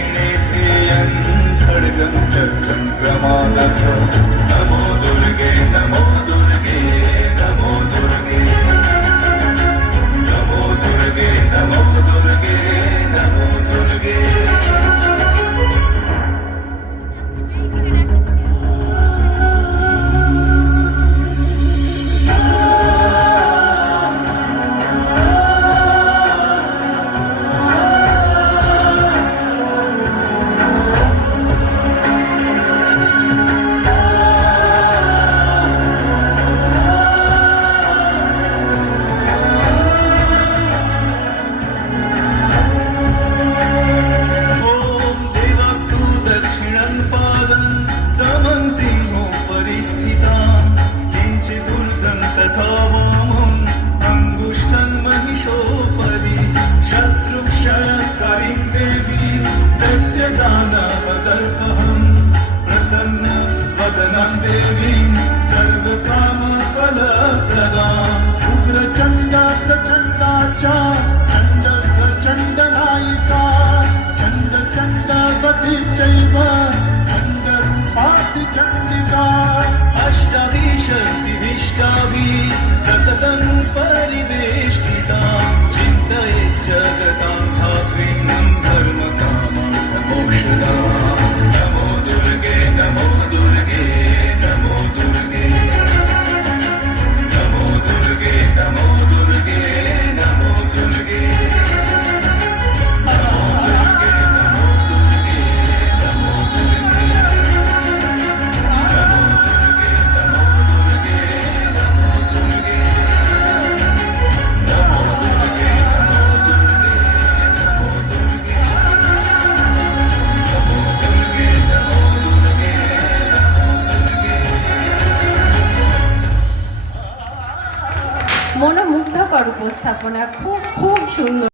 दक्षिणे ध्येयं खड्गं चक्रं क्रमागत नमो दुर्गे नमो दुर्गे नमो दुर्गे नमो दुर्गे नमो दुर्गे नमो दुर्गे सततं परिवेष्टिता चिन्तये जगतां धात्रीं धर्मकामार्थमोक्षदा नमो दुर्गे नमो दुर्गे नमो दुर्गे नमो दुर्गे नमो दुर्गे नमो दुर्गे মনোমুগ্ধকর উপস্থাপনা, খুব খুব সুন্দর।